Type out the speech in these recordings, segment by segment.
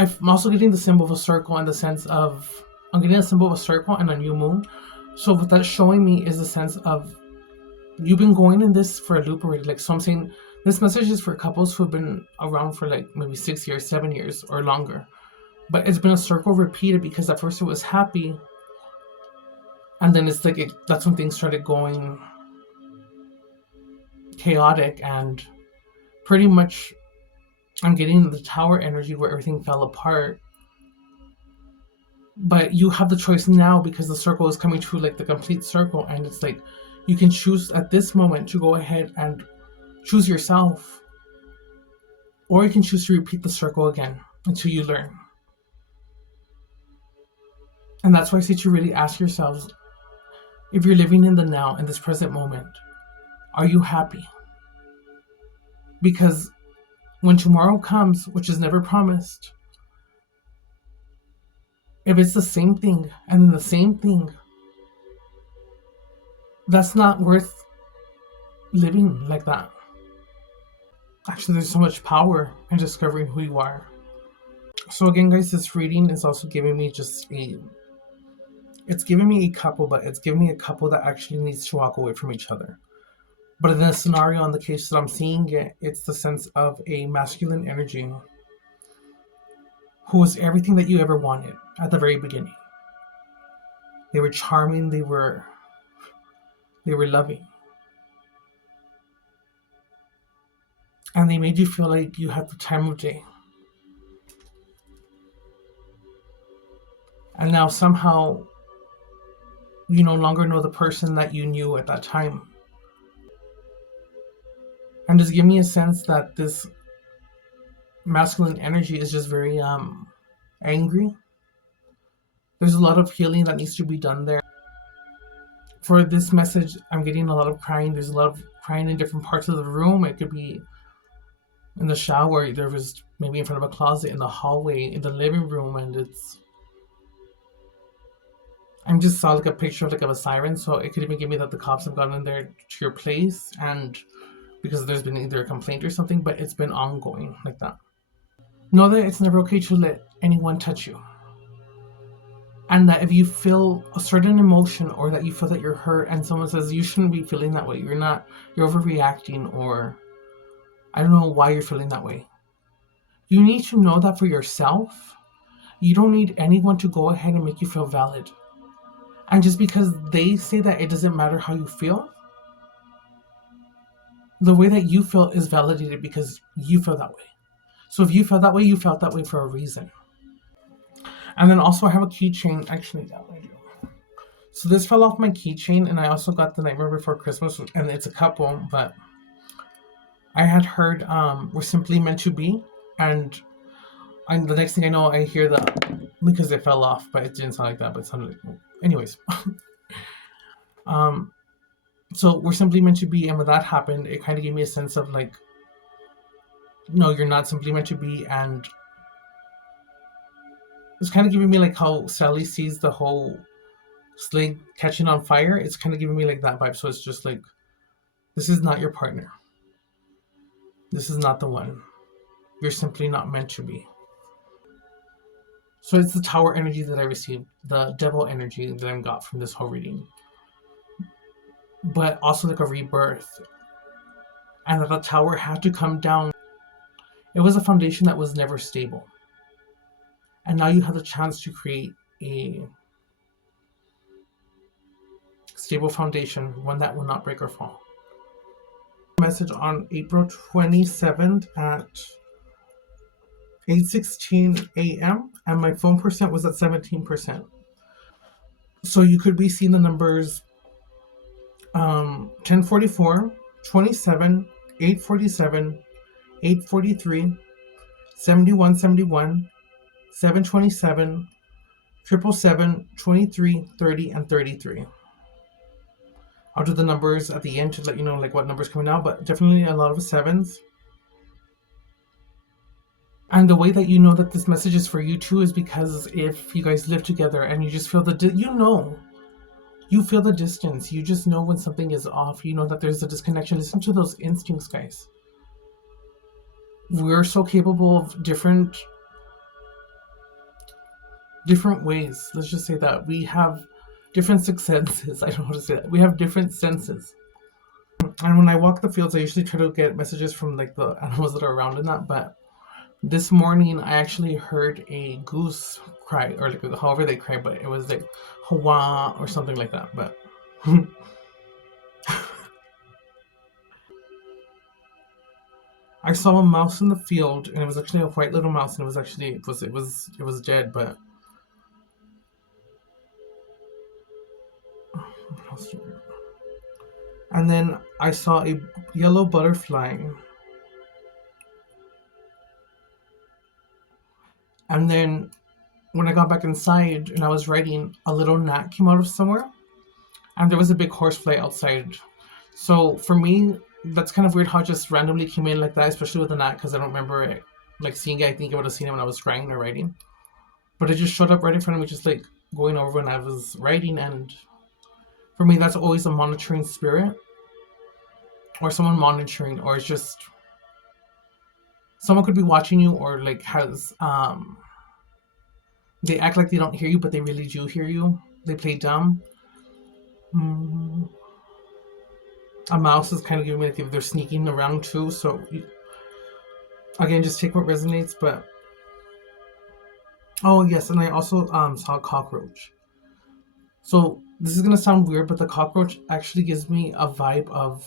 I'm also getting the symbol of a circle in the sense of, I'm getting a symbol of a circle and a new moon. So what that's showing me is a sense of, you've been going in this for a loop already. Like, so I'm saying this message is for couples who have been around for like maybe 6 years, 7 years or longer. But it's been a circle repeated, because at first it was happy. And then it's like, that's when things started going chaotic, and pretty much I'm getting the tower energy where everything fell apart. But you have the choice now, because the circle is coming to like the complete circle, and it's like you can choose at this moment to go ahead and choose yourself, or you can choose to repeat the circle again until you learn. And that's why I say to really ask yourselves, if you're living in the now, in this present moment, are you happy? Because when tomorrow comes, which is never promised, if it's the same thing and then the same thing, that's not worth living like that. Actually, there's so much power in discovering who you are. So again, guys, this reading is also giving me it's giving me a couple, but it's giving me a couple that actually needs to walk away from each other. But in the scenario, in the case that I'm seeing it, it's the sense of a masculine energy who was everything that you ever wanted at the very beginning. They were charming, they were loving. And they made you feel like you had the time of day. And now somehow you no longer know the person that you knew at that time. And just give me a sense that this masculine energy is just very angry. There's a lot of healing that needs to be done there. For this message, I'm getting a lot of crying. There's a lot of crying in different parts of the room. It could be in the shower, there was maybe in front of a closet, in the hallway, in the living room, and I just saw like a picture of a siren, so it could even give me that the cops have gone in there to your place, and because there's been either a complaint or something, but it's been ongoing like that. Know that it's never okay to let anyone touch you. And that if you feel a certain emotion, or that you feel that you're hurt, and someone says you shouldn't be feeling that way, you're overreacting, or I don't know why you're feeling that way. You need to know that for yourself. You don't need anyone to go ahead and make you feel valid. And just because they say that, it doesn't matter how you feel. The way that you feel is validated because you feel that way. So if you feel that way, you felt that way for a reason. And then also I have a keychain. Actually, that I do. So this fell off my keychain, and I also got the Nightmare Before Christmas, and it's a couple, but I had heard we're simply meant to be, and the next thing I know, I hear because it fell off, but it didn't sound like that, but it sounded like, anyways. So we're simply meant to be, and when that happened, it kind of gave me a sense of like, no, you're not simply meant to be, and it's kind of giving me like how Sally sees the whole sleigh catching on fire. It's kind of giving me like that vibe. So it's just like, this is not your partner. This is not the one. You're simply not meant to be. So it's the tower energy that I received, the devil energy that I got from this whole reading. But also like a rebirth. And that the tower had to come down. It was a foundation that was never stable. And now you have the chance to create a stable foundation, one that will not break or fall. Message on April 27th at 8:16 a.m. and my phone percent was at 17%. So you could be seeing the numbers 1044, 27, 847, 843, 7171, 727, 777, 23, 30, and 33. I'll do the numbers at the end to let you know like what numbers coming out, but definitely a lot of sevens. And the way that you know that this message is for you too is because if you guys live together and you just feel you feel the distance. You just know when something is off. You know that there's a disconnection. Listen to those instincts, guys. We're so capable of different different ways. Let's just say that we have different sixth senses. I don't know how to say that. We have different senses. And when I walk the fields, I usually try to get messages from like the animals that are around in that. But this morning, I actually heard a goose cry, or like however they cry, but it was like Hawa or something like that. But I saw a mouse in the field, and it was actually a white little mouse, and it was dead. But and then I saw a yellow butterfly, and then when I got back inside and I was writing, a little gnat came out of somewhere, and there was a big horsefly outside. So for me, that's kind of weird how it just randomly came in like that, especially with the gnat, because I don't remember it like seeing it. I think I would have seen it when I was scrying or writing, but it just showed up right in front of me, just like going over when I was writing. And for me, that's always a monitoring spirit, or someone monitoring, or it's just someone could be watching you, or like has they act like they don't hear you, but they really do hear you. They play dumb. Mm, a mouse is kind of giving me like if they're sneaking around too. So again, just take what resonates. But oh yes, and I also saw a cockroach. So this is gonna sound weird, but the cockroach actually gives me a vibe of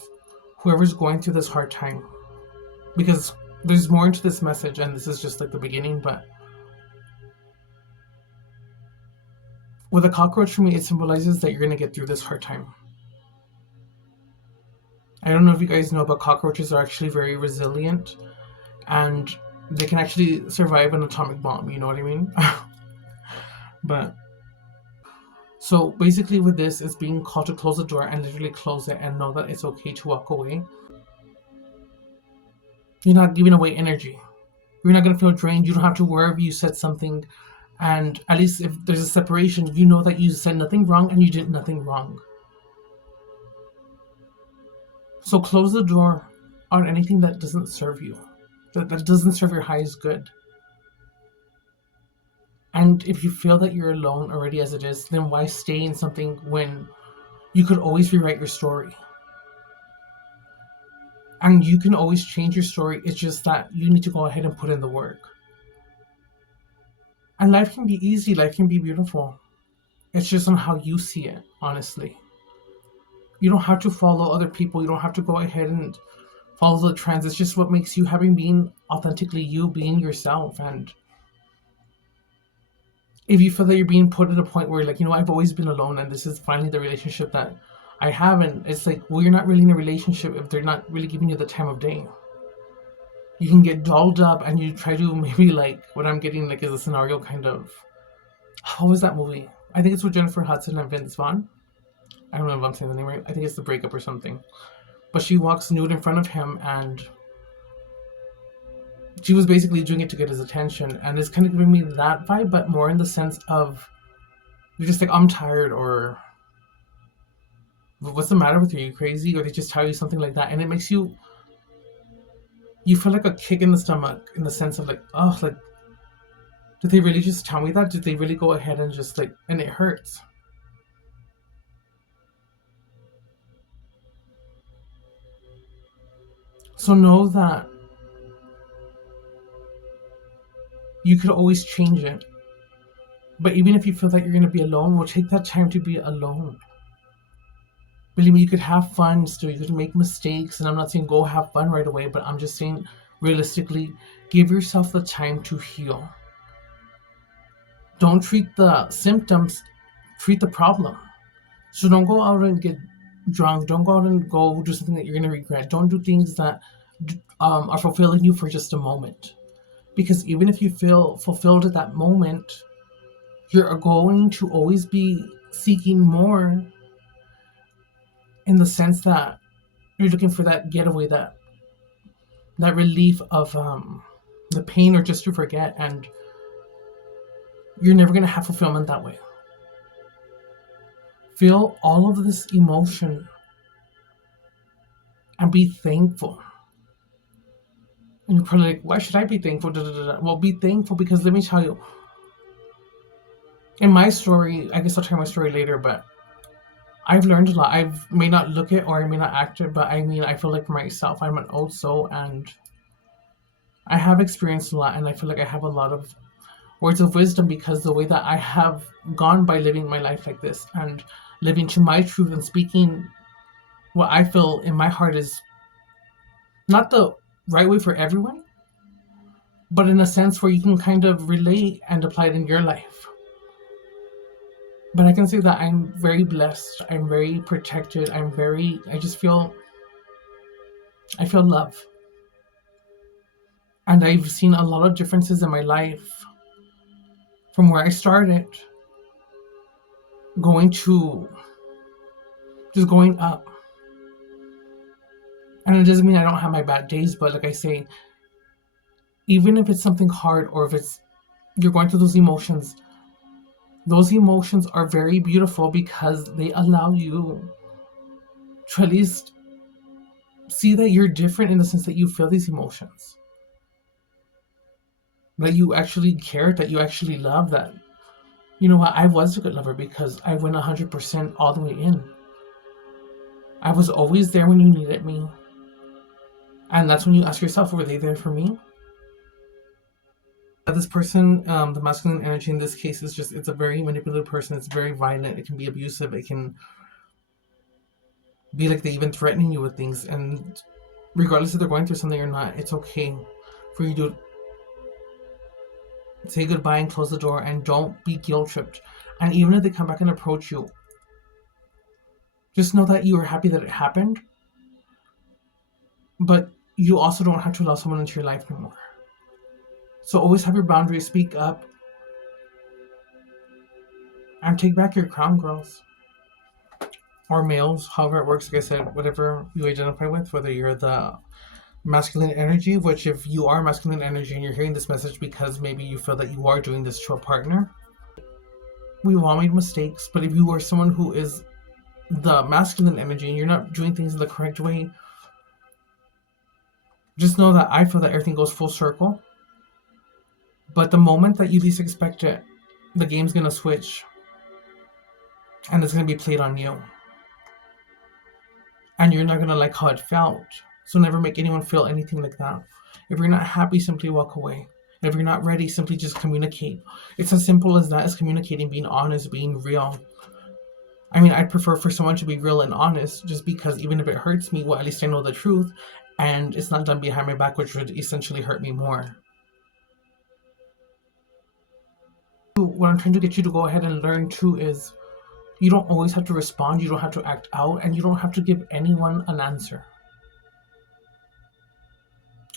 whoever's going through this hard time, because there's more into this message, and this is just like the beginning. But with a cockroach, for me, it symbolizes that you're gonna get through this hard time. I don't know if you guys know, but cockroaches are actually very resilient, and they can actually survive an atomic bomb. You know what I mean? But so basically, with this, it's being called to close the door and literally close it and know that it's okay to walk away. You're not giving away energy. You're not gonna feel drained. You don't have to worry if you said something, and at least if there's a separation, you know that you said nothing wrong and you did nothing wrong. So close the door on anything that doesn't serve you, that doesn't serve your highest good. And if you feel that you're alone already as it is, then why stay in something when you could always rewrite your story? And you can always change your story. It's just that you need to go ahead and put in the work. And life can be easy, life can be beautiful. It's just on how you see it, honestly. You don't have to follow other people. You don't have to go ahead and follow the trends. It's just what makes you happy, being authentically you, being yourself. And if you feel that you're being put at a point where, like, I've always been alone and this is finally the relationship that I have, and it's like, well, you're not really in a relationship if they're not really giving you the time of day. You can get dolled up and you try to maybe, like, what I'm getting like is a scenario kind of, what was that movie? I think it's with Jennifer Hudson and Vince Vaughn. I don't know if I'm saying the name right. I think it's The Breakup or something. But she walks nude in front of him, and she was basically doing it to get his attention. And it's kind of giving me that vibe, but more in the sense of, you're just like, I'm tired, or what's the matter with you? Are you crazy? Or they just tell you something like that. And it makes you feel like a kick in the stomach, in the sense of like, oh, like, did they really just tell me that? Did they really go ahead and just like, and it hurts. So know that you could always change it. But even if you feel that you're going to be alone, well, take that time to be alone. Believe me, you could have fun still. You could make mistakes. And I'm not saying go have fun right away, but I'm just saying realistically, give yourself the time to heal. Don't treat the symptoms, treat the problem. So don't go out and get drunk. Don't go out and go do something that you're going to regret. Don't do things that are fulfilling you for just a moment. Because even if you feel fulfilled at that moment, you're going to always be seeking more, in the sense that you're looking for that getaway, that relief of the pain, or just to forget, and you're never going to have fulfillment that way. Feel all of this emotion and be thankful. And you're probably like, why should I be thankful? Da, da, da, da. Well, be thankful, because let me tell you, in my story, I guess I'll tell my story later, but I've learned a lot. I may not look it or I may not act it, but I mean, I feel like for myself, I'm an old soul and I have experienced a lot, and I feel like I have a lot of words of wisdom because the way that I have gone by living my life like this and living to my truth and speaking what I feel in my heart is not the right way for everyone, but in a sense where you can kind of relate and apply it in your life. But I can say that I'm very blessed. I'm very protected. I just feel, I feel love. And I've seen a lot of differences in my life from where I started going to just going up. And it doesn't mean I don't have my bad days, but like I say, even if it's something hard or if it's you're going through those emotions are very beautiful because they allow you to at least see that you're different in the sense that you feel these emotions. That you actually care, that you actually love, that you know what, I was a good lover because I went 100% all the way in. I was always there when you needed me. And that's when you ask yourself, were they there for me? This person, the masculine energy in this case is just, it's a very manipulative person. It's very violent. It can be abusive. It can be like they even threatening you with things. And regardless if they're going through something or not, it's okay for you to say goodbye and close the door and don't be guilt tripped. And even if they come back and approach you, just know that you are happy that it happened. But you also don't have to allow someone into your life anymore. So always have your boundaries, speak up, and take back your crown, girls. Or males, however it works, like I said, whatever you identify with, whether you're the masculine energy, which if you are masculine energy and you're hearing this message because maybe you feel that you are doing this to a partner, we've all made mistakes, but if you are someone who is the masculine energy and you're not doing things in the correct way, just know that I feel that everything goes full circle. But the moment that you least expect it, the game's going to switch. And it's going to be played on you. And you're not going to like how it felt. So never make anyone feel anything like that. If you're not happy, simply walk away. If you're not ready, simply just communicate. It's as simple as that, as communicating, being honest, being real. I mean, I'd prefer for someone to be real and honest just because even if it hurts me, well, at least I know the truth. And it's not done behind my back, which would essentially hurt me more. What I'm trying to get you to go ahead and learn too is you don't always have to respond, you don't have to act out, and you don't have to give anyone an answer.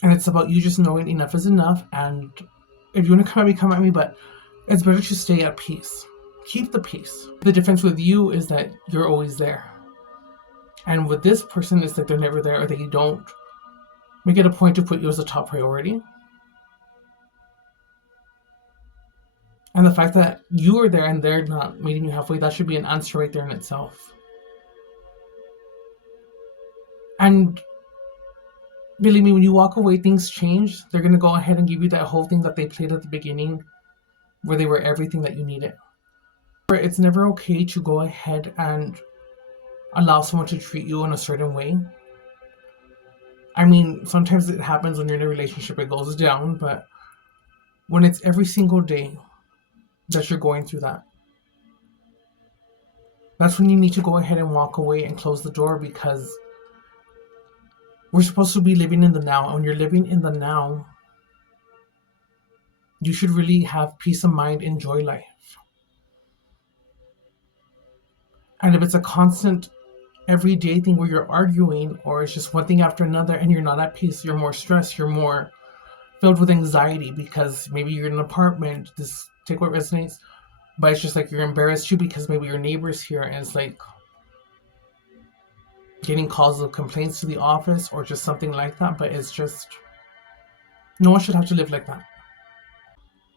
And it's about you just knowing enough is enough, and if you want to come at me, but it's better to stay at peace. Keep the peace. The difference with you is that you're always there. And with this person, it's that they're never there, or that you don't make it a point to put you as a top priority. And the fact that you are there and they're not meeting you halfway, that should be an answer right there in itself. And believe me, when you walk away, things change. They're going to go ahead and give you that whole thing that they played at the beginning, where they were everything that you needed. It's never okay to go ahead and allow someone to treat you in a certain way. I mean, sometimes it happens when you're in a relationship, it goes down, but when it's every single day that you're going through that, that's when you need to go ahead and walk away and close the door, because we're supposed to be living in the now. And when you're living in the now, you should really have peace of mind, enjoy life. And if it's a constant everyday thing where you're arguing, or it's just one thing after another and you're not at peace, you're more stressed, you're more filled with anxiety because maybe you're in an apartment, this take what resonates, but it's just like you're embarrassed too because maybe your neighbor's here, and it's like getting calls of complaints to the office or just something like that. But it's just, no one should have to live like that.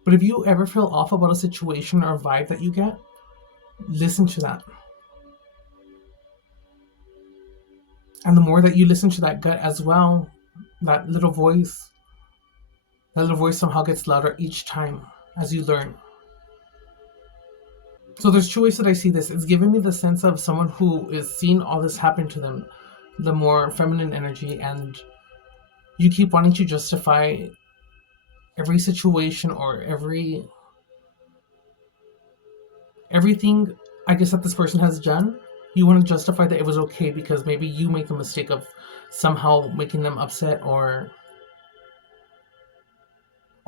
But if you ever feel off about a situation or a vibe that you get, listen to that. And the more that you listen to that gut as well, that little voice somehow gets louder each time as you learn. So there's two ways that I see this. It's giving me the sense of someone who is seeing all this happen to them, the more feminine energy, and you keep wanting to justify every situation or everything, I guess, that this person has done. You want to justify that it was okay because maybe you make a mistake of somehow making them upset, or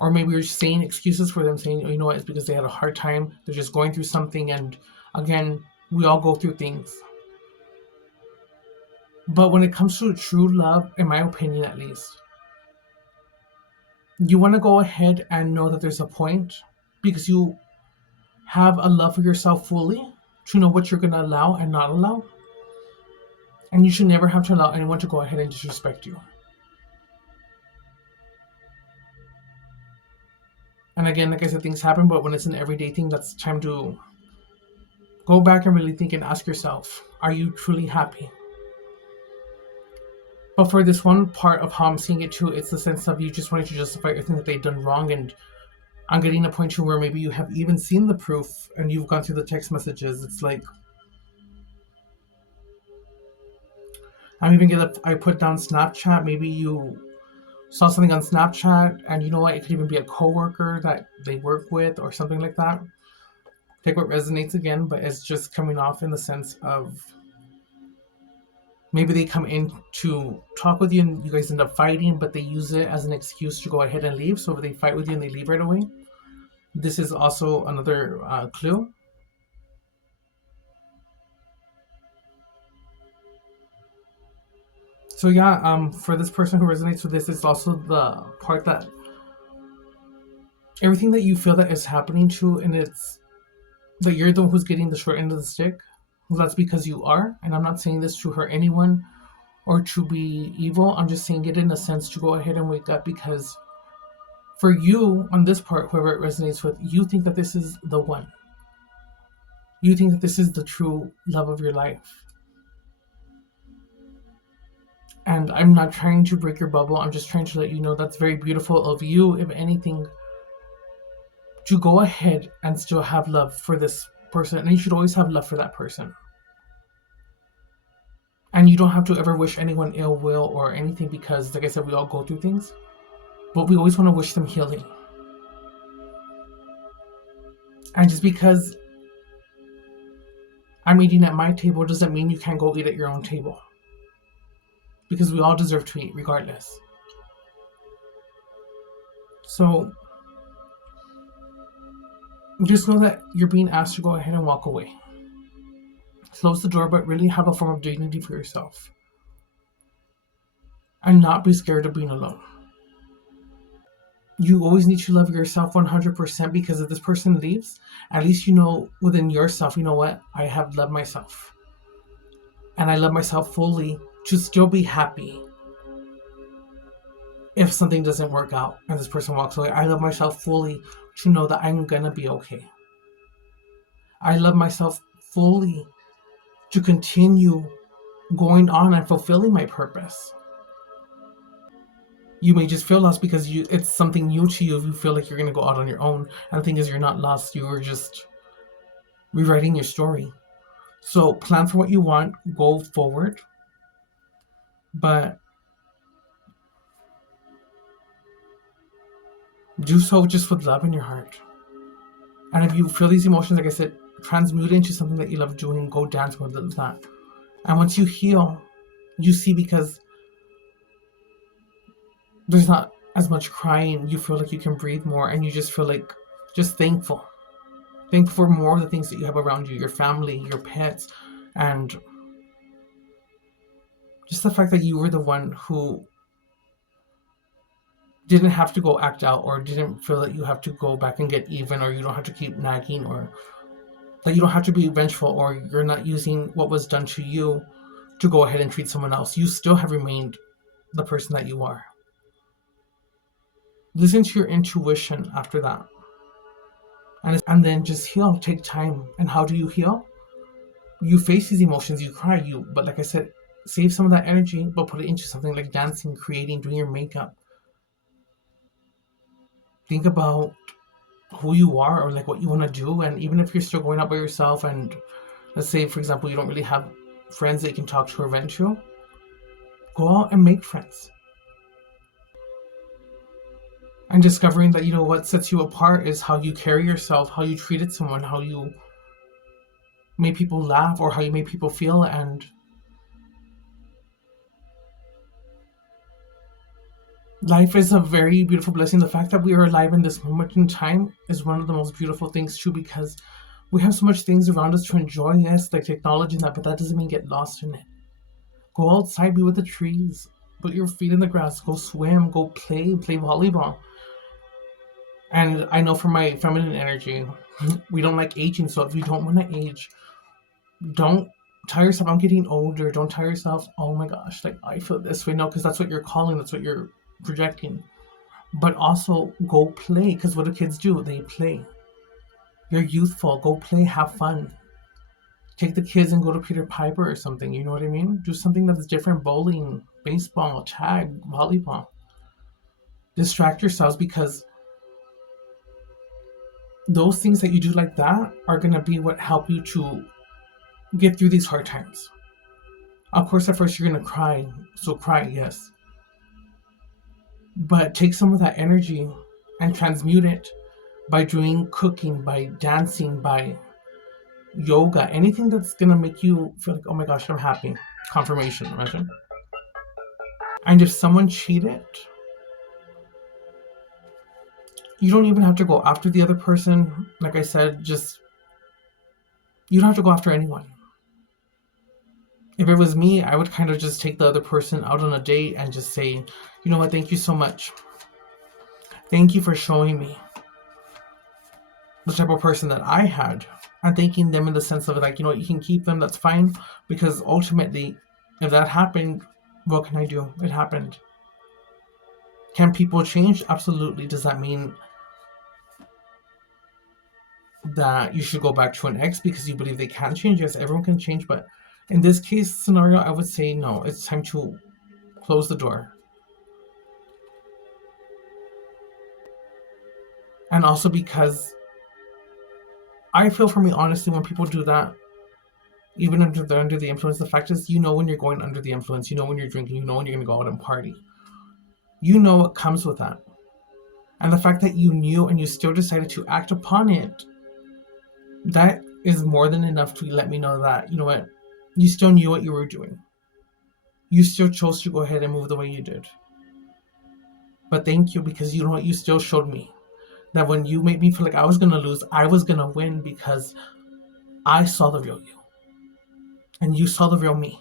maybe you're saying excuses for them, saying, oh, you know what, it's because they had a hard time, they're just going through something, and again, we all go through things. But when it comes to true love, in my opinion at least, you want to go ahead and know that there's a point, because you have a love for yourself fully to know what you're going to allow and not allow. And you should never have to allow anyone to go ahead and disrespect you. And again, like I said, things happen, but when it's an everyday thing, that's time to go back and really think and ask yourself, are you truly happy? But for this one part of how I'm seeing it too, it's the sense of you just wanting to justify everything that they've done wrong. And I'm getting a point to where maybe you have even seen the proof and you've gone through the text messages. It's like, I put down Snapchat. Maybe you saw something on Snapchat, and you know what? It could even be a coworker that they work with or something like that. Take what resonates again, but it's just coming off in the sense of maybe they come in to talk with you and you guys end up fighting, but they use it as an excuse to go ahead and leave. So if they fight with you and they leave right away, this is also another clue. So yeah, for this person who resonates with this, it's also the part that everything that you feel that is happening to, and it's that you're the one who's getting the short end of the stick. Well, that's because you are, and I'm not saying this to hurt anyone or to be evil. I'm just saying it in a sense to go ahead and wake up, because for you on this part, whoever it resonates with, you think that this is the one. You think that this is the true love of your life. And I'm not trying to break your bubble. I'm just trying to let you know that's very beautiful of you, if anything, to go ahead and still have love for this person. And you should always have love for that person. And you don't have to ever wish anyone ill will or anything, because, like I said, we all go through things. But we always want to wish them healing. And just because I'm eating at my table doesn't mean you can't go eat at your own table. Because we all deserve to eat regardless. So just know that you're being asked to go ahead and walk away. Close the door, but really have a form of dignity for yourself. And not be scared of being alone. You always need to love yourself 100%, because if this person leaves, at least you know within yourself, you know what? I have loved myself. And I love myself fully to still be happy if something doesn't work out and this person walks away. I love myself fully to know that I'm gonna be okay. I love myself fully to continue going on and fulfilling my purpose. You may just feel lost because it's something new to you. If you feel like you're gonna go out on your own, and the thing is, you're not lost. You are just rewriting your story. So plan for what you want, go forward, but do so just with love in your heart. And if you feel these emotions, like I said, transmute into something that you love doing. Go dance with that. And once you heal, you see, because there's not as much crying, you feel like you can breathe more, and you just feel like just thankful. Thankful for more of the things that you have around you, your family, your pets, and just the fact that you were the one who didn't have to go act out, or didn't feel that you have to go back and get even, or you don't have to keep nagging, or that you don't have to be vengeful, or you're not using what was done to you to go ahead and treat someone else. You still have remained the person that you are. Listen to your intuition after that. And then just heal. Take time. And how do you heal? You face these emotions, you cry, but like I said, save some of that energy, but put it into something like dancing, creating, doing your makeup. Think about who you are or like what you want to do. And even if you're still going out by yourself, and let's say, for example, you don't really have friends that you can talk to or vent to, go out and make friends. And discovering that, what sets you apart is how you carry yourself, how you treated someone, how you made people laugh, or how you made people feel. And life is a very beautiful blessing. The fact that we are alive in this moment in time is one of the most beautiful things too, because we have so much things around us to enjoy, yes, like technology and that, but that doesn't mean get lost in it. Go outside, be with the trees, put your feet in the grass, go swim, go play volleyball. And I know from my feminine energy, we don't like aging, so if you don't want to age, don't tell yourself, I'm getting older. Don't tell yourself, oh my gosh, like I feel this way. No, because that's what you're calling, that's what you're projecting. But also go play, because what do kids do? They play. You're youthful, go play, have fun. Take the kids and go to Peter Piper or something, you know what I mean? Do something that's different, bowling, baseball, tag, volleyball. Distract yourselves, because those things that you do like that are going to be what help you to get through these hard times. Of course, at first you're going to cry, so cry, yes. But take some of that energy and transmute it by doing cooking, by dancing, by yoga, anything that's going to make you feel like, oh my gosh, I'm happy. Confirmation, imagine. And if someone cheated, you don't even have to go after the other person. Like I said, you don't have to go after anyone. If it was me, I would kind of just take the other person out on a date and just say, you know what, thank you so much. Thank you for showing me the type of person that I had. And thanking them in the sense of like, you can keep them, that's fine. Because ultimately, if that happened, what can I do? It happened. Can people change? Absolutely. Does that mean that you should go back to an ex because you believe they can change? Yes, everyone can change. But in this case scenario, I would say no. It's time to close the door. And also because I feel, for me, honestly, when people do that, even if they're under the influence, the fact is, when you're going under the influence, when you're drinking, when you're going to go out and party. You know what comes with that. And the fact that you knew and you still decided to act upon it, that is more than enough to let me know that, you still knew what you were doing. You still chose to go ahead and move the way you did. But thank you, because you know what, you still showed me that when you made me feel like I was going to lose, I was going to win, because I saw the real you. And you saw the real me.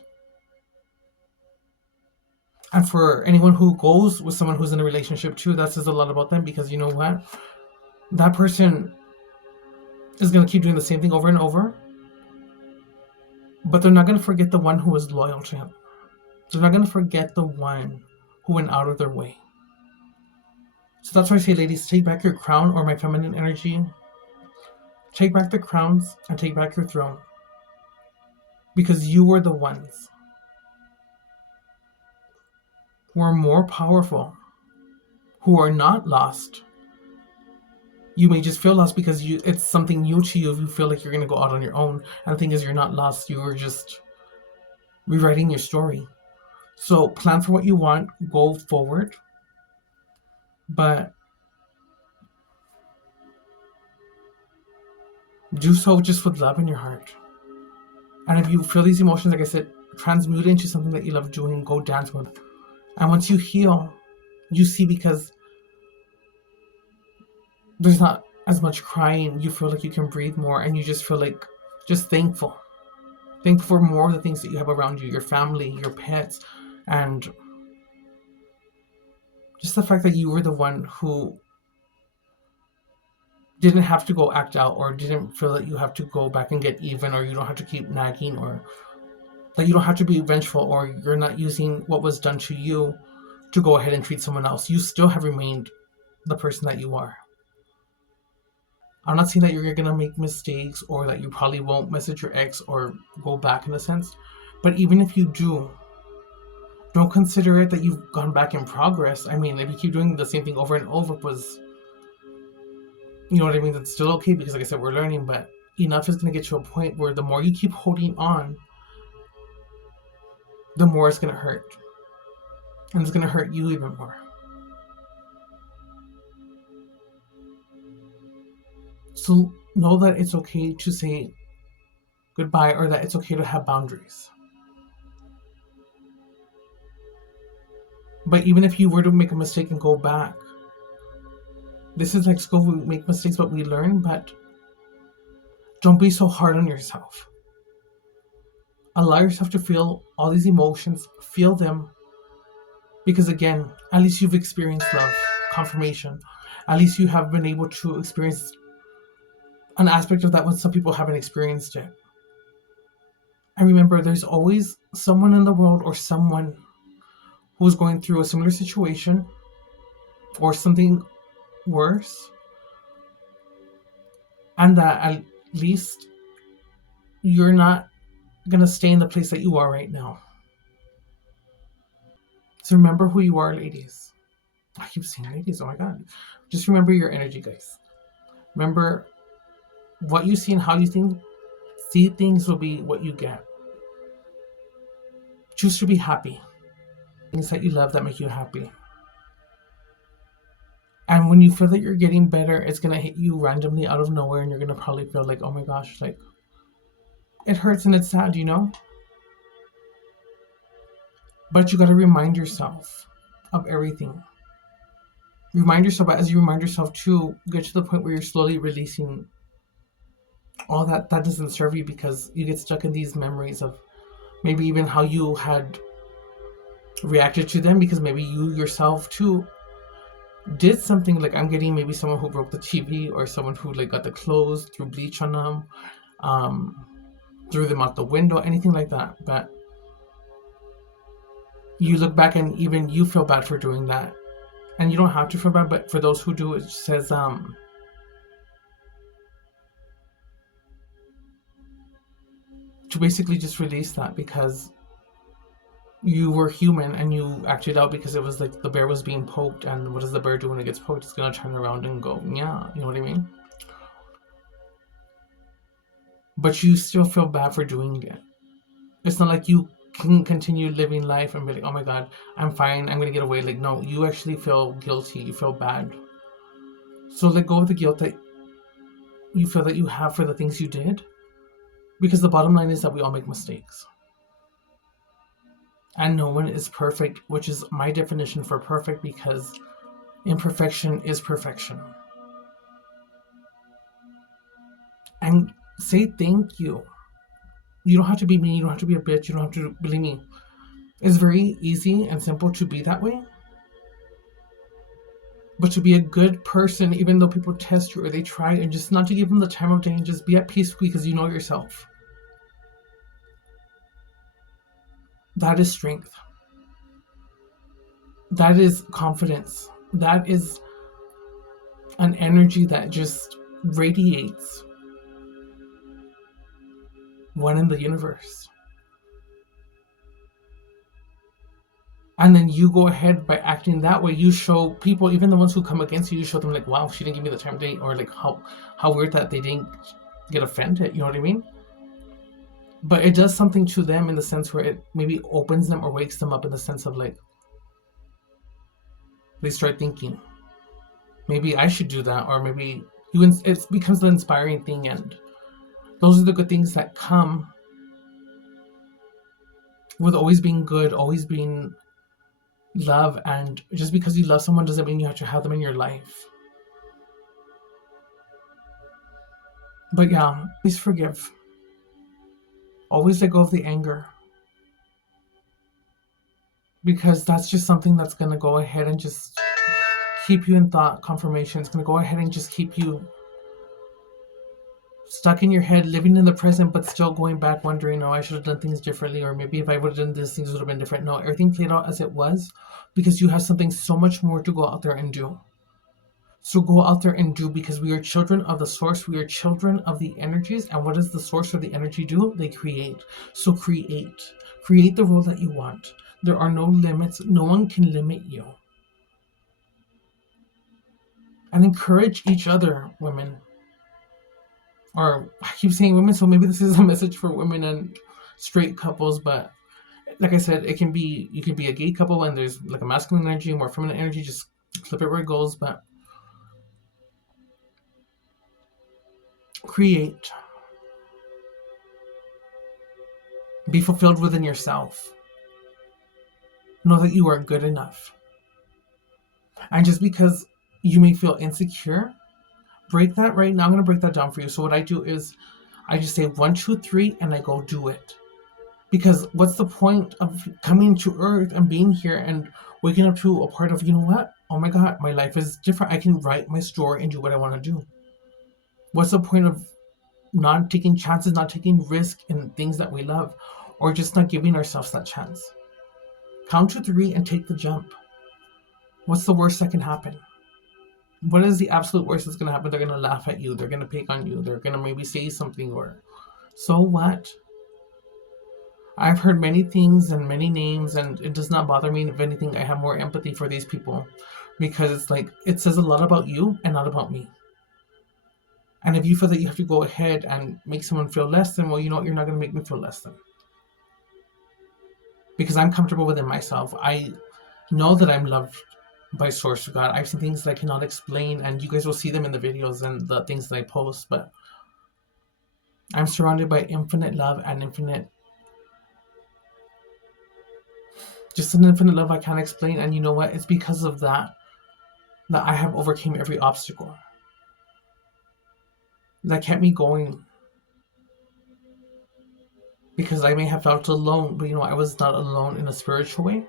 And for anyone who goes with someone who's in a relationship too, that says a lot about them, because you know what? That person is going to keep doing the same thing over and over, but they're not going to forget the one who was loyal to him. They're not going to forget the one who went out of their way. So that's why I say, ladies, take back your crown, or my feminine energy. Take back the crowns and take back your throne. Because you were the ones who are more powerful, who are not lost. You may just feel lost because it's something new to you. If you feel like you're going to go out on your own. And the thing is, you're not lost. You are just rewriting your story. So plan for what you want. Go forward. But do so just with love in your heart. And if you feel these emotions, like I said, transmute it into something that you love doing. Go dance with. And once you heal, you see, because there's not as much crying, you feel like you can breathe more, and you just feel like just thankful. Thankful for more of the things that you have around you, your family, your pets, and just the fact that you were the one who didn't have to go act out, or didn't feel that you have to go back and get even, or you don't have to keep nagging, or that you don't have to be vengeful, or you're not using what was done to you to go ahead and treat someone else. You still have remained the person that you are. I'm not saying that you're going to make mistakes, or that you probably won't message your ex or go back in a sense. But even if you do, don't consider it that you've gone back in progress. I mean, if you keep doing the same thing over and over, You know what I mean? That's still okay because, like I said, we're learning, but enough is going to get to a point where the more you keep holding on, the more it's going to hurt. And it's going to hurt you even more. So know that it's okay to say goodbye, or that it's okay to have boundaries. But even if you were to make a mistake and go back, this is like school. We make mistakes, but we learn. But don't be so hard on yourself. Allow yourself to feel all these emotions, feel them. Because again, at least you've experienced love, confirmation. At least you have been able to experience an aspect of that when some people haven't experienced it. And remember, there's always someone in the world or someone who's going through a similar situation or something worse. And that at least you're not going to stay in the place that you are right now. So remember who you are, ladies. I keep saying ladies, oh my God. Just remember your energy, guys. Remember what you see and how you see things will be what you get. Choose to be happy. Things that you love that make you happy. And when you feel that you're getting better, it's going to hit you randomly out of nowhere, and you're going to probably feel like, oh my gosh, like, it hurts and it's sad, you know? But you got to remind yourself of everything. Remind yourself, but as you remind yourself too, get to the point where you're slowly releasing all that doesn't serve you, because you get stuck in these memories of maybe even how you had reacted to them, because maybe you yourself too did something. Like, I'm getting maybe someone who broke the TV, or someone who like got the clothes, threw bleach on them, threw them out the window, anything like that. But you look back and even you feel bad for doing that. And you don't have to feel bad, but for those who do, it says to basically just release that, because you were human and you acted out because it was like the bear was being poked, and what does the bear do when it gets poked? It's gonna turn around and go, yeah, you know what I mean? But you still feel bad for doing it. It's not like you can continue living life and be like, oh my God, I'm fine, I'm gonna get away. Like, no, you actually feel guilty, you feel bad. So let go of the guilt that you feel that you have for the things you did, because the bottom line is that we all make mistakes. And no one is perfect, which is my definition for perfect, because imperfection is perfection. And say thank you. You don't have to be mean, you don't have to be a bitch, you don't have to, believe me. It's very easy and simple to be that way. But to be a good person, even though people test you or they try, and just not to give them the time of day, and just be at peace because you know yourself. That is strength. That is confidence. That is an energy that just radiates one in the universe. And then you go ahead by acting that way. You show people, even the ones who come against you, you show them like, wow, she didn't give me the time of day, or like how weird that they didn't get offended. You know what I mean? But it does something to them in the sense where it maybe opens them or wakes them up in the sense of like, they start thinking, maybe I should do that, or maybe it becomes the inspiring thing. And those are the good things that come with always being good, always being love. And just because you love someone doesn't mean you have to have them in your life. But yeah, please forgive. Always let go of the anger, because that's just something that's going to go ahead and just keep you in thought confirmation. It's going to go ahead and just keep you stuck in your head, living in the present, but still going back wondering, oh, I should have done things differently, or maybe if I would have done this, things would have been different. No, everything played out as it was, because you have something so much more to go out there and do. So go out there and do, because we are children of the source. We are children of the energies. And what does the source or the energy do? They create. So create. Create the world that you want. There are no limits. No one can limit you. and encourage each other, women. Or I keep saying women, so maybe this is a message for women and straight couples, but like I said, it can be, you can be a gay couple and there's like a masculine energy, more feminine energy, just flip it where it goes, but create. Be fulfilled within yourself. Know that you are good enough. And just because you may feel insecure, break that right now. I'm going to break that down for you. So what I do is I just say 1, 2, 3, and I go do it. Because what's the point of coming to Earth and being here and waking up to a part of, you know what? Oh my God, my life is different. I can write my story and do what I want to do. What's the point of not taking chances, not taking risk in things that we love, or just not giving ourselves that chance? Count to 3 and take the jump. What's the worst that can happen? What is the absolute worst that's going to happen? They're going to laugh at you. They're going to pick on you. They're going to maybe say something, or so what? I've heard many things and many names, and it does not bother me. If anything, I have more empathy for these people, because it's like, it says a lot about you and not about me. And if you feel that you have to go ahead and make someone feel less than, well, you know what? You're not going to make me feel less than. Because I'm comfortable within myself. I know that I'm loved by Source of God. I've seen things that I cannot explain, and you guys will see them in the videos and the things that I post, but I'm surrounded by infinite love and just an infinite love I can't explain. And you know what? It's because of that I have overcame every obstacle. That kept me going. Because I may have felt alone, but you know, I was not alone in a spiritual way.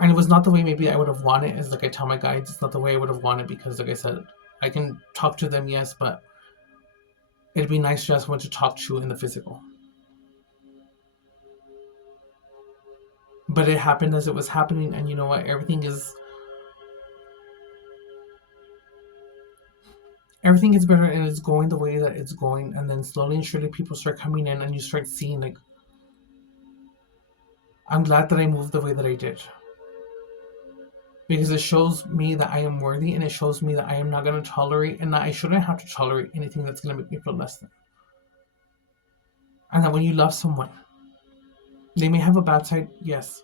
And it was not the way maybe I would have wanted. It's like I tell my guides, it's not the way I would have wanted, because like I said, I can talk to them, yes, but it'd be nice to have someone to talk to in the physical. But it happened as it was happening, and you know what? Everything is better, and it's going the way that it's going, and then slowly and surely people start coming in, and you start seeing, like, I'm glad that I moved the way that I did. Because it shows me that I am worthy, and it shows me that I am not going to tolerate, and that I shouldn't have to tolerate anything that's going to make me feel less than. And that when you love someone, they may have a bad side, yes,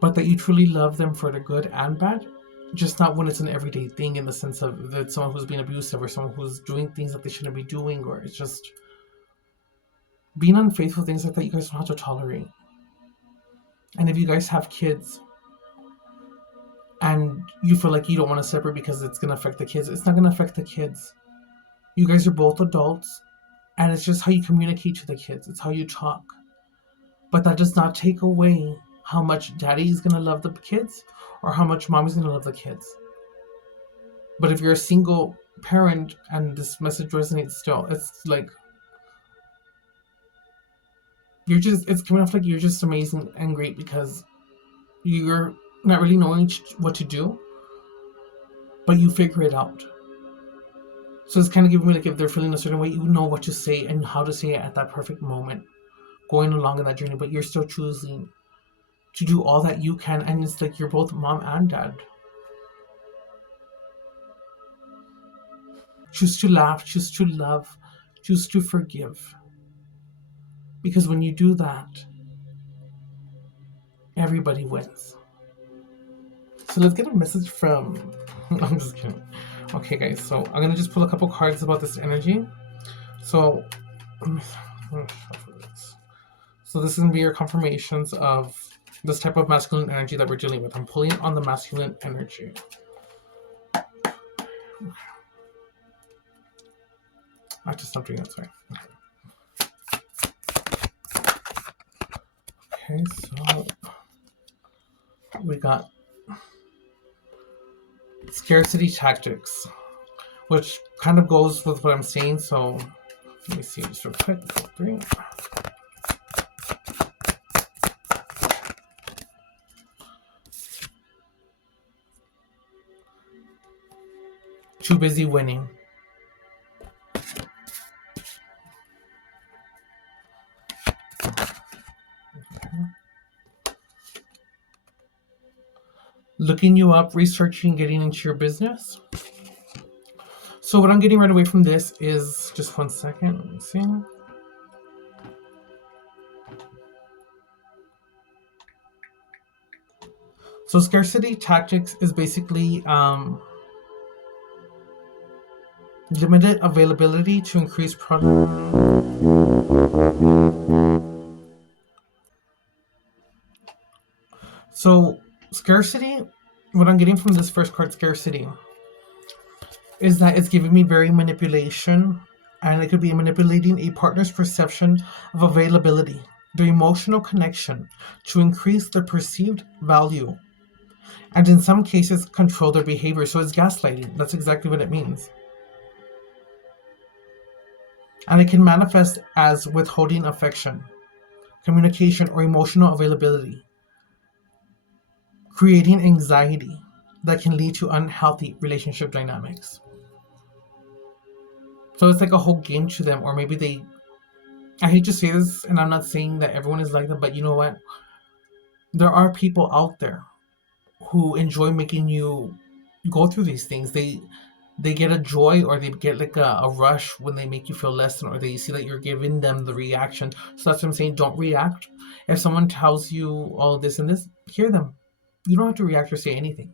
but that you truly love them for the good and bad, just not when it's an everyday thing, in the sense of that someone who's being abusive, or someone who's doing things that they shouldn't be doing, or it's just being unfaithful, things like that. You guys don't have to tolerate. And if you guys have kids and you feel like you don't want to separate because it's going to affect the kids, it's not going to affect the kids. You guys are both adults, and it's just how you communicate to the kids. It's how you talk. But that does not take away how much daddy is going to love the kids or how much mommy's going to love the kids. But if you're a single parent and this message resonates still, it's like, it's coming off like you're just amazing and great, because you're not really knowing what to do, but you figure it out. So it's kind of giving me, like, if they're feeling a certain way, you know what to say and how to say it at that perfect moment, going along in that journey, but you're still choosing to do all that you can. And it's like you're both mom and dad. Choose to laugh, choose to love, choose to forgive. Because when you do that, everybody wins. So let's get a message from... I'm just kidding. Okay, guys, so I'm going to just pull a couple cards about this energy. So this is going to be your confirmations of this type of masculine energy that we're dealing with. I'm pulling on the masculine energy. I just stopped doing that, sorry. Okay, so we got scarcity tactics, which kind of goes with what I'm saying. So let me see just real quick. 3. Too busy winning. looking you up, researching, getting into your business. So what I'm getting right away from this is, just one second, let me see. So scarcity tactics is basically limited availability to increase product. So scarcity, what I'm getting from this first card, scarcity, is that it's giving me very manipulation, and it could be manipulating a partner's perception of availability, their emotional connection, to increase their perceived value, and in some cases control their behavior. So it's gaslighting. That's exactly what it means. And it can manifest as withholding affection, communication, or emotional availability, creating anxiety that can lead to unhealthy relationship dynamics. So it's like a whole game to them, or maybe they, I hate to say this, and I'm not saying that everyone is like that, but you know what? There are people out there who enjoy making you go through these things. They get a joy, or they get like a rush when they make you feel less than, or they see that you're giving them the reaction. So that's what I'm saying. Don't react. If someone tells you all this and this, hear them. You don't have to react or say anything.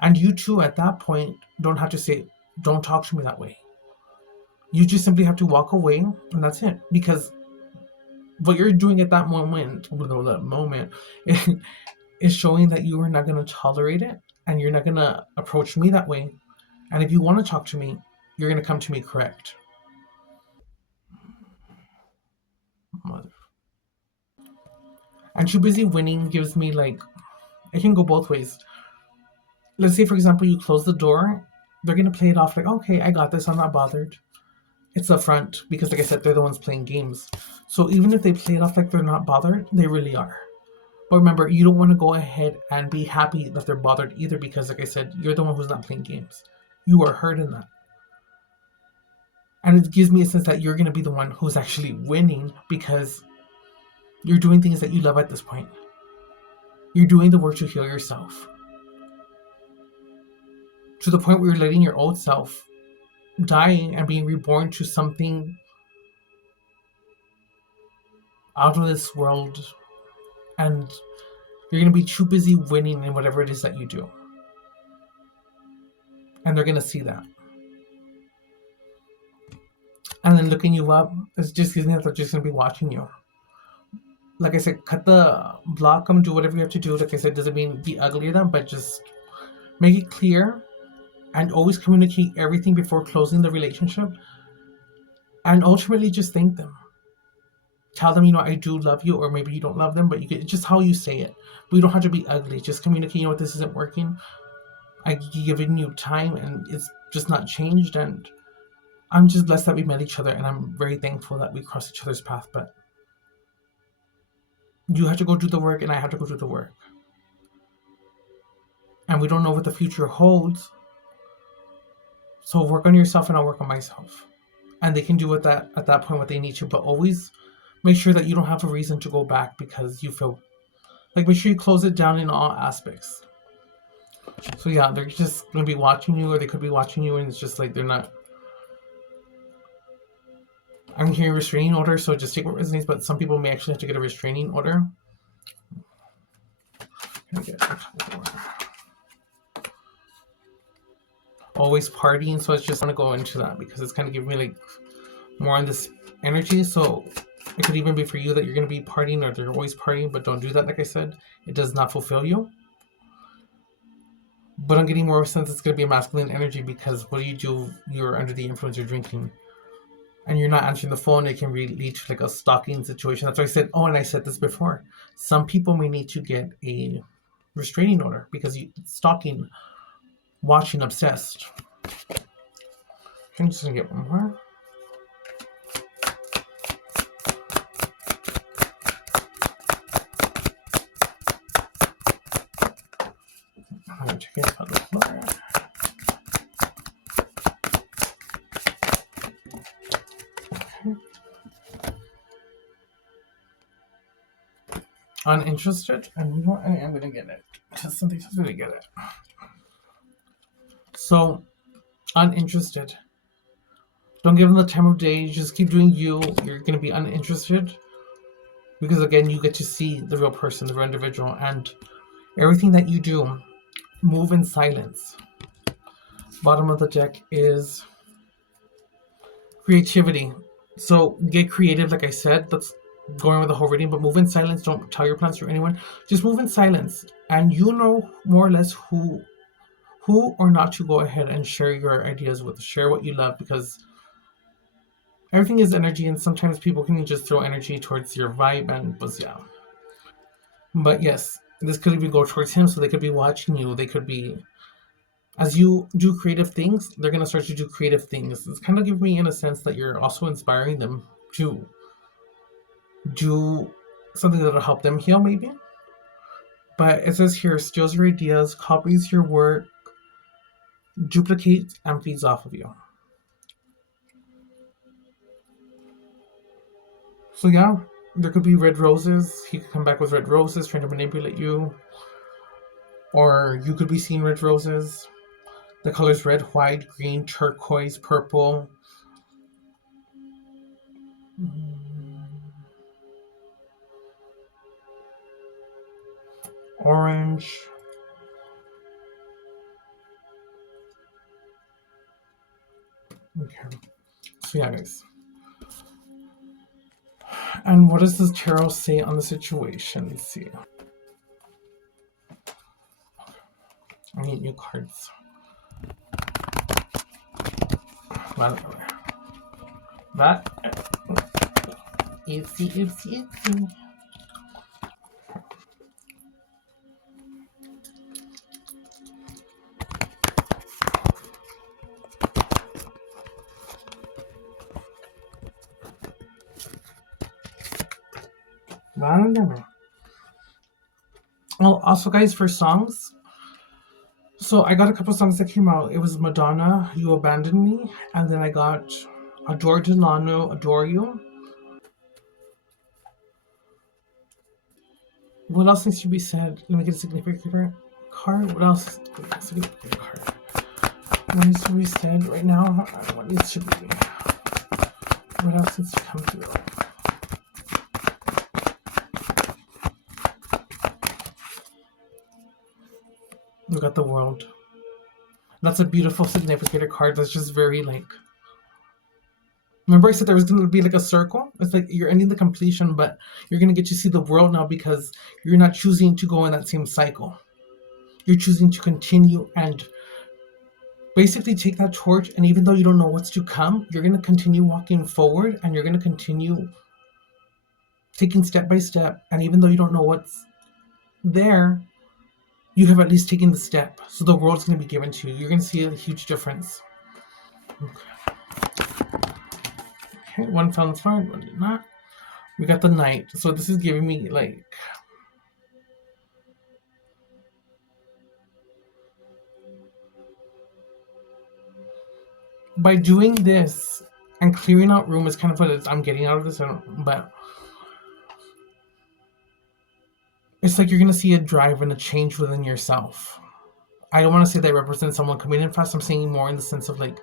And you too, at that point, don't have to say, don't talk to me that way. You just simply have to walk away, and that's it. Because what you're doing at that moment, is showing that you are not going to tolerate it, and you're not going to approach me that way. And if you want to talk to me, you're going to come to me correct. And too busy winning gives me like, it can go both ways. Let's say, for example, you close the door, they're going to play it off like, okay, I got this, I'm not bothered. It's the front, because like I said, they're the ones playing games. So even if they play it off like they're not bothered, they really are. But remember, you don't want to go ahead and be happy that they're bothered either, because like I said, you're the one who's not playing games. You are hurt in that. And it gives me a sense that you're going to be the one who's actually winning, because you're doing things that you love at this point. You're doing the work to heal yourself, to the point where you're letting your old self dying and being reborn to something out of this world. And you're going to be too busy winning in whatever it is that you do. And they're going to see that. And then looking you up, it's just gives me that they're just going to be watching you. Like I said, cut the block them, do whatever you have to do. Like I said, doesn't mean be ugly to them, but just make it clear and always communicate everything before closing the relationship. And ultimately just thank them. Tell them, I do love you, or maybe you don't love them, but you get just how you say it. But you don't have to be ugly. Just communicate, what, this isn't working. I've given you time and it's just not changed. And I'm just blessed that we met each other, and I'm very thankful that we crossed each other's path. But you have to go do the work, and I have to go do the work. And we don't know what the future holds. So work on yourself, and I'll work on myself. And they can do at that point what they need to, but always make sure that you don't have a reason to go back because you feel like, make sure you close it down in all aspects. So yeah, they're just gonna be watching you, or they could be watching you, and it's just like they're not. I'm hearing restraining order, so just take what resonates, but some people may actually have to get a restraining order. Always partying, so it's just gonna go into that because it's kind of giving me like more on this energy. So it could even be for you that you're gonna be partying, or they're always partying, but don't do that. Like I said, it does not fulfill you. But I'm getting more sense it's gonna be a masculine energy, because what do? You're under the influence, you're drinking, and you're not answering the phone. It can really lead to like a stalking situation. That's why I said, and I said this before, some people may need to get a restraining order because you stalking, watching, obsessed. I'm just gonna get one more. I'm gonna check it on the floor. Uninterested, and you know what? I am gonna get it. Something tells me to get it. So, uninterested. Don't give them the time of day. Just keep doing you. You're going to be uninterested. Because again, you get to see the real person, the real individual. And everything that you do, move in silence. Bottom of the deck is creativity. So get creative, like I said. That's going with the whole reading, but move in silence. Don't tell your plans to anyone. Just move in silence. And you know more or less who or not to go ahead and share your ideas with. Share what you love, because everything is energy, and sometimes people can just throw energy towards your vibe, and but yeah. But yes, this could even go towards him, so they could be watching you. They could be, as you do creative things, they're gonna start to do creative things. It's kind of giving me in a sense that you're also inspiring them to do something that'll help them heal, maybe. But it says here, steals your ideas, copies your work, duplicates and feeds off of you. So yeah, there could be red roses. He could come back with red roses, trying to manipulate you. Or you could be seeing red roses. The colors red, white, green, turquoise, purple. Orange. Okay. So yeah, guys. And what does this tarot say on the situation? Let's see. I need new cards. That. Itsy. Well, also, guys, for songs. So I got a couple songs that came out. It was Madonna, You Abandoned Me, and then I got Adore Delano, Adore You. What else needs to be said? Let me get a significant card. What else? Significant card. What needs to be said right now? What needs to be? What else needs to come through? We got the World. That's a beautiful significator card. That's just very like. Remember, I said there was going to be like a circle? It's like you're ending the completion, but you're going to get to see the world now because you're not choosing to go in that same cycle. You're choosing to continue and basically take that torch, and even though you don't know what's to come, you're going to continue walking forward, and you're going to continue taking step by step. And even though you don't know what's there, you have at least taken the step. So the world's going to be given to you. You're going to see a huge difference. Okay, one fell fine, one did not. We got the Knight. So this is giving me like. By doing this and clearing out room is kind of what I'm getting out of this, but it's like you're going to see a drive and a change within yourself. I don't want to say that represents someone coming in fast. I'm saying more in the sense of like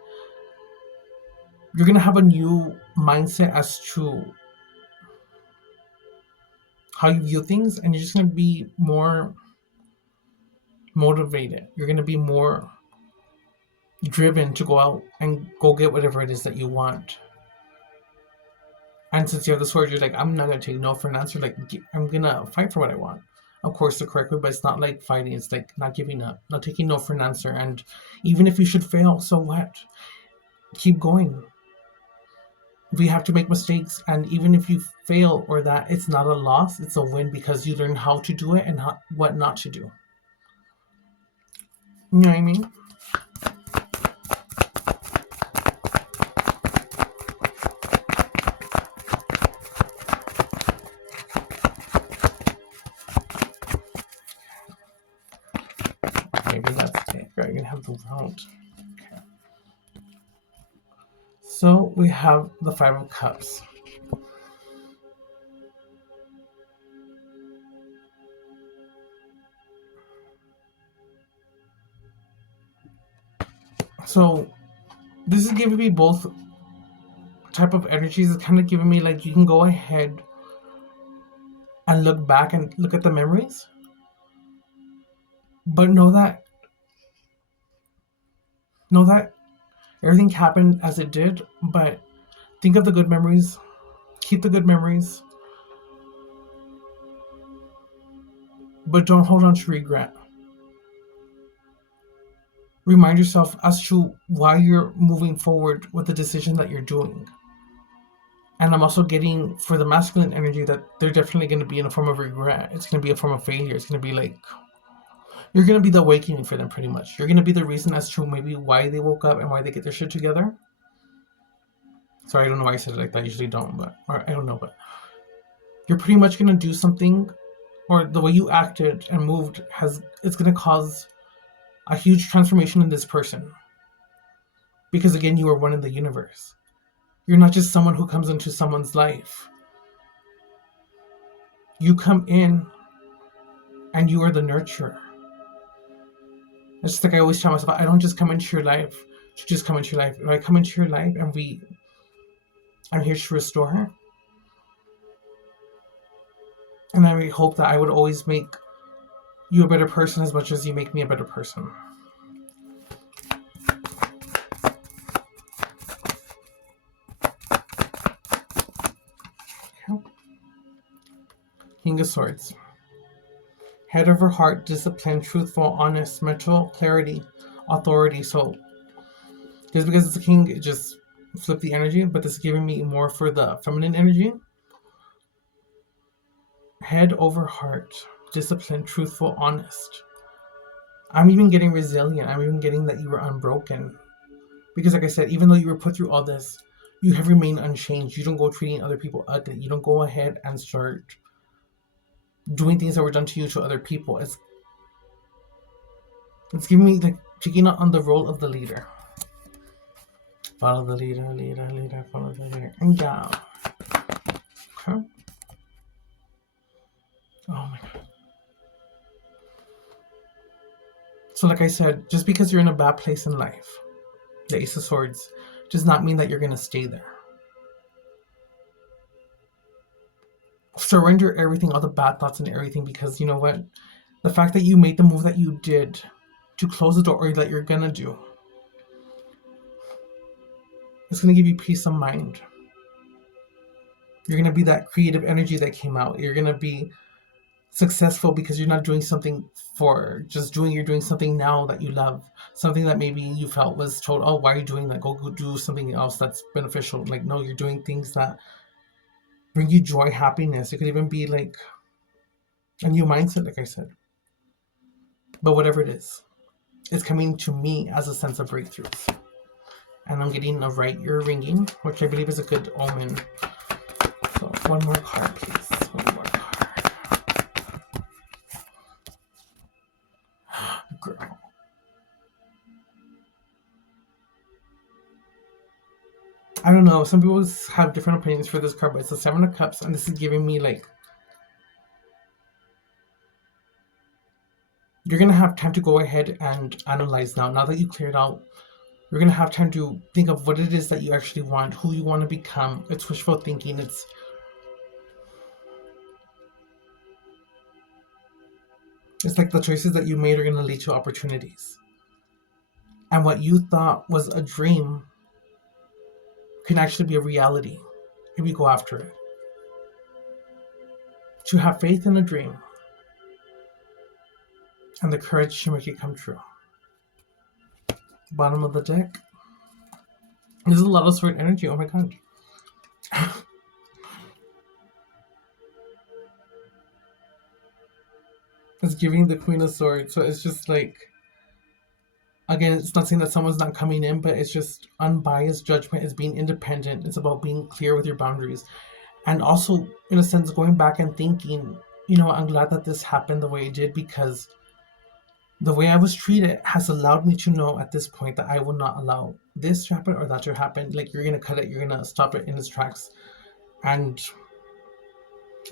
you're going to have a new mindset as to how you view things, and you're just going to be more motivated. You're going to be more driven to go out and go get whatever it is that you want. And since you have the sword, you're like, I'm not going to take no for an answer. Like, I'm going to fight for what I want. Of course, the correct way, but it's not like fighting. It's like not giving up, not taking no for an answer. And even if you should fail, so what? Keep going. We have to make mistakes. And even if you fail or that, it's not a loss. It's a win because you learn how to do it and what not to do. You know what I mean? Maybe that's it. Right, you're going to have the World. Okay. So we have the Five of Cups. So this is giving me both type of energies. It's kind of giving me like you can go ahead and look back and look at the memories, but know that everything happened as it did. But think of the good memories, keep the good memories, but don't hold on to regret. Remind yourself as to why you're moving forward with the decision that you're doing. And I'm also getting for the masculine energy that they're definitely going to be in a form of regret. It's going to be a form of failure. It's going to be like you're going to be the awakening for them, pretty much. You're going to be the reason as to maybe why they woke up and why they get their shit together. Sorry, I don't know why I said it like that. I usually don't, but or I don't know, but you're pretty much going to do something, or the way you acted and moved it's going to cause a huge transformation in this person. Because again, you are one in the universe. You're not just someone who comes into someone's life. You come in and you are the nurturer. It's just like I always tell myself, I don't just come into your life to just come into your life. If I come into your life and I'm here to restore her. And I really hope that I would always make you a better person as much as you make me a better person. King of Swords. Head over heart, discipline, truthful, honest, mental clarity, authority. So just because it's a king, it just flipped the energy, but this is giving me more for the feminine energy. Head over heart, discipline, truthful, honest. I'm even getting resilient. I'm even getting that you were unbroken. Because like I said, even though you were put through all this, you have remained unchanged. You don't go treating other people ugly. You don't go ahead and start doing things that were done to you to other people. It's giving me like taking on the role of the leader. Follow the leader, follow the leader. And down. Okay. Oh my god. So like I said, just because you're in a bad place in life, the Ace of Swords, does not mean that you're going to stay there. Surrender everything, all the bad thoughts and everything, because you know what? The fact that you made the move that you did to close the door, or that you're going to do, it's going to give you peace of mind. You're going to be that creative energy that came out. You're going to be successful because you're not doing something for just doing, you're doing something now that you love, something that maybe you felt was told, oh, why are you doing that, go do something else that's beneficial. Like, no, you're doing things that bring you joy, happiness. It could even be like a new mindset, like I said, but whatever it is, it's coming to me as a sense of breakthroughs. And I'm getting a right ear ringing, which I believe is a good omen. So one more card, please. One more card. Girl. I don't know. Some people have different opinions for this card, but it's the Seven of Cups, and this is giving me like you're gonna have time to go ahead and analyze now. Now that you cleared out, you're gonna have time to think of what it is that you actually want, who you want to become. It's wishful thinking. It's like the choices that you made are gonna lead to opportunities, and what you thought was a dream can actually be a reality if you go after it. To have faith in a dream and the courage to make it come true. Bottom of the deck. There's a lot of sword energy. Oh my god. It's giving the Queen of Swords. So it's just like, again, it's not saying that someone's not coming in, but it's just unbiased judgment. It's being independent. It's about being clear with your boundaries. And also, in a sense, going back and thinking, you know, I'm glad that this happened the way it did, because the way I was treated has allowed me to know at this point that I will not allow this to happen or that to happen. Like, you're going to cut it, you're going to stop it in its tracks. And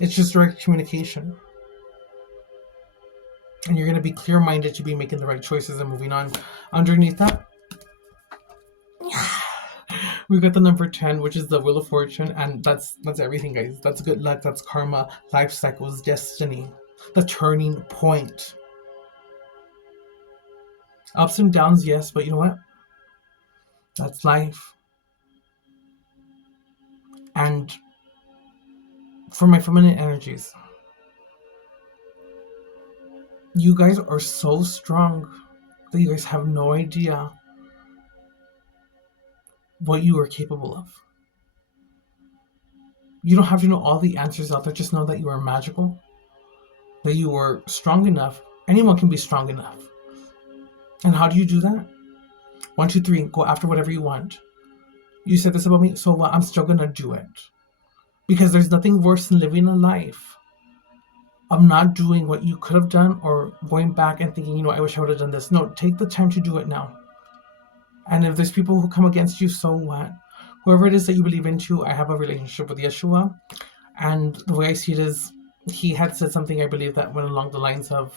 it's just direct communication. And you're going to be clear-minded to be making the right choices and moving on. Underneath that, We got the number 10, which is the Wheel of Fortune, and that's everything, guys. That's good luck, that's karma, life cycles, destiny, the turning point. Ups and downs, yes, but you know what? That's life. And for my feminine energies, you guys are so strong that you guys have no idea what you are capable of. You don't have to know all the answers out there. Just know that you are magical, that you are strong enough. Anyone can be strong enough. And how do you do that? 1, 2, 3, go after whatever you want. You said this about me, so what? I'm still gonna do it. Because there's nothing worse than living a life of not doing what you could have done, or going back and thinking, I wish I would have done this. No, take the time to do it now. And if there's people who come against you, so what? Whoever it is that you believe into, I have a relationship with Yeshua. And the way I see it is, he had said something, I believe, that went along the lines of,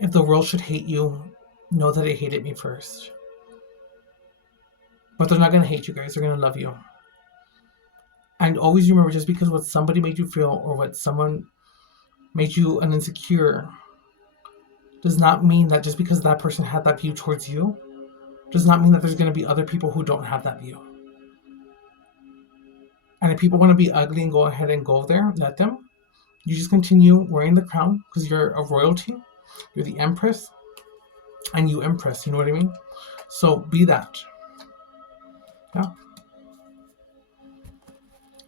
if the world should hate you, know that it hated me first. But they're not going to hate you guys. They're going to love you. And always remember, just because what somebody made you feel, or what someone made you an insecure, does not mean that just because that person had that view towards you, does not mean that there's going to be other people who don't have that view. And if people want to be ugly and go ahead and go there, let them. You just continue wearing the crown, because you're a royalty. You're the empress. And you impress, you know what I mean? So be that. Yeah.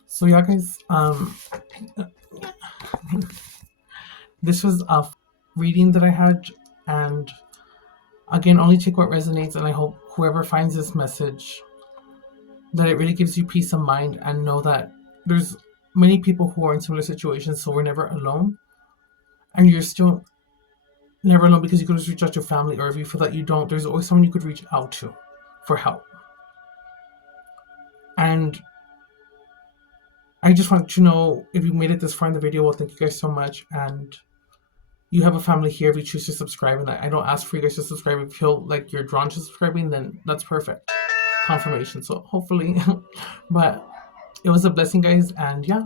So yeah, guys, this was a reading that I had, and again, only take what resonates, and I hope whoever finds this message, that it really gives you peace of mind, and know that there's many people who are in similar situations, so we're never alone. And you're still never alone, because you could just reach out to family, or if you feel that you don't, there's always someone you could reach out to for help. And I just want to know, if you made it this far in the video, well, thank you guys so much. And you have a family here if you choose to subscribe. And I don't ask for you guys to subscribe. If you feel like you're drawn to subscribing, then that's perfect. Confirmation. So hopefully, but it was a blessing, guys. And yeah,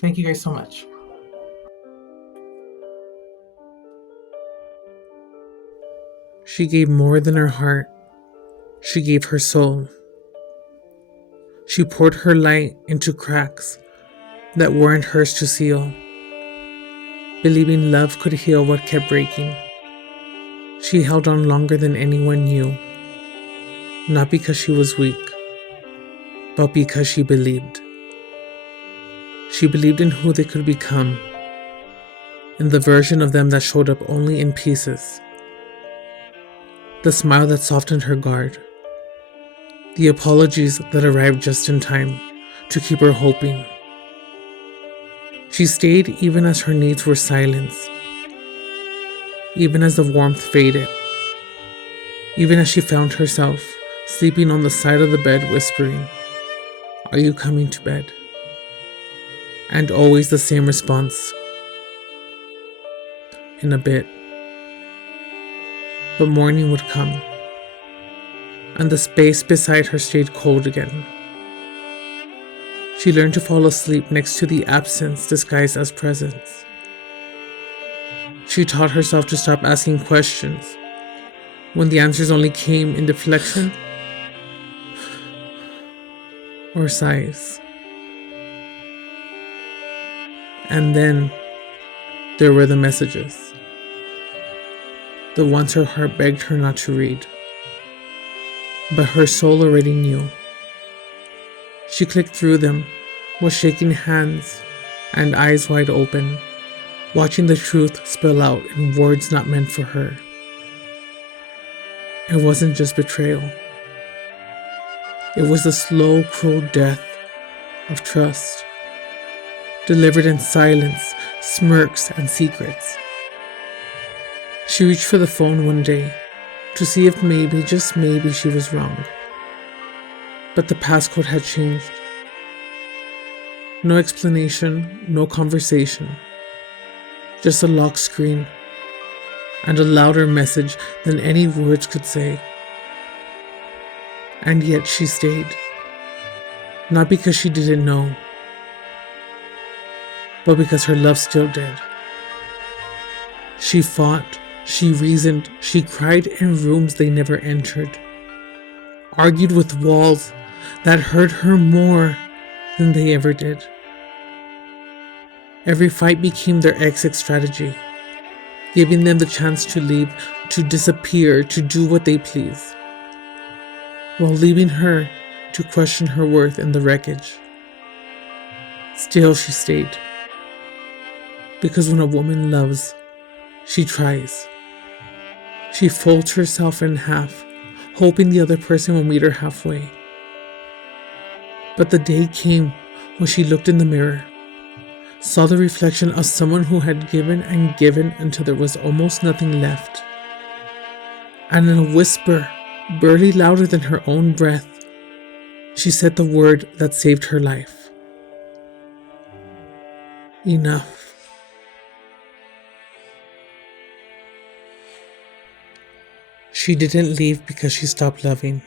thank you guys so much. She gave more than her heart. She gave her soul. She poured her light into cracks that weren't hers to seal, believing love could heal what kept breaking. She held on longer than anyone knew, not because she was weak, but because she believed. She believed in who they could become, in the version of them that showed up only in pieces, the smile that softened her guard, the apologies that arrived just in time to keep her hoping. She stayed even as her needs were silenced, even as the warmth faded, even as she found herself sleeping on the side of the bed whispering, "Are you coming to bed?" And always the same response, "In a bit." But morning would come, and the space beside her stayed cold again. She learned to fall asleep next to the absence disguised as presence. She taught herself to stop asking questions when the answers only came in deflection or sighs. And then there were the messages, the ones her heart begged her not to read. But her soul already knew. She clicked through them with shaking hands and eyes wide open, watching the truth spill out in words not meant for her. It wasn't just betrayal. It was the slow, cruel death of trust, delivered in silence, smirks, and secrets. She reached for the phone one day to see if maybe, just maybe, she was wrong. But the passcode had changed. No explanation, no conversation. Just a lock screen and a louder message than any words could say. And yet she stayed. Not because she didn't know, but because her love still did. She fought, she reasoned, she cried in rooms they never entered, argued with walls that hurt her more than they ever did. Every fight became their exit strategy, giving them the chance to leave, to disappear, to do what they please, while leaving her to question her worth in the wreckage. Still, she stayed, because when a woman loves, she tries. She folds herself in half, hoping the other person will meet her halfway. But the day came when she looked in the mirror, saw the reflection of someone who had given and given until there was almost nothing left. And in a whisper, barely louder than her own breath, she said the word that saved her life. Enough. She didn't leave because she stopped loving.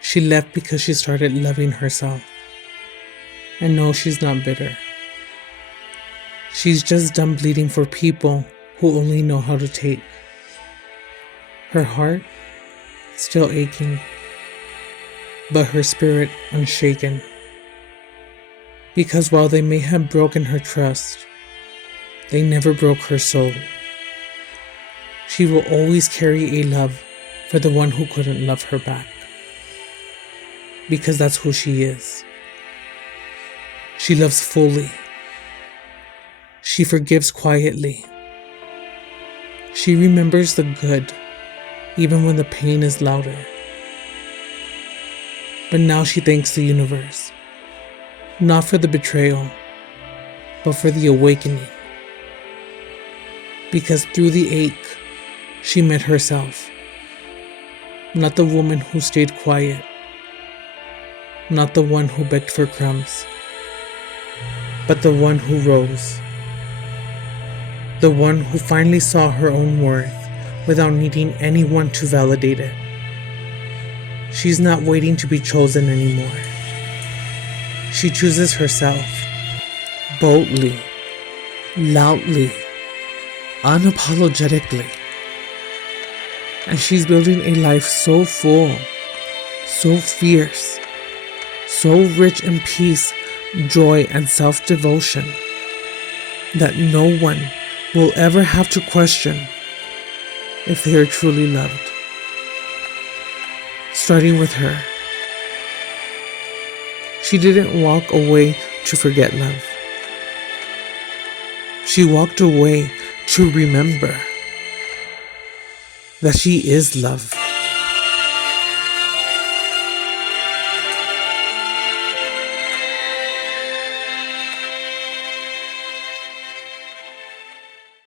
She left because she started loving herself. And no, she's not bitter. She's just done bleeding for people who only know how to take. Her heart still aching, but her spirit unshaken. Because while they may have broken her trust, they never broke her soul. She will always carry a love for the one who couldn't love her back. Because that's who she is. She loves fully. She forgives quietly. She remembers the good, even when the pain is louder. But now she thanks the universe, not for the betrayal, but for the awakening. Because through the ache, she met herself. Not the woman who stayed quiet. Not the one who begged for crumbs. But the one who rose. The one who finally saw her own worth without needing anyone to validate it. She's not waiting to be chosen anymore. She chooses herself. Boldly. Loudly. Unapologetically. And she's building a life so full, so fierce, so rich in peace, joy, and self-devotion that no one will ever have to question if they are truly loved. Starting with her. She didn't walk away to forget love. She walked away to remember that she is love.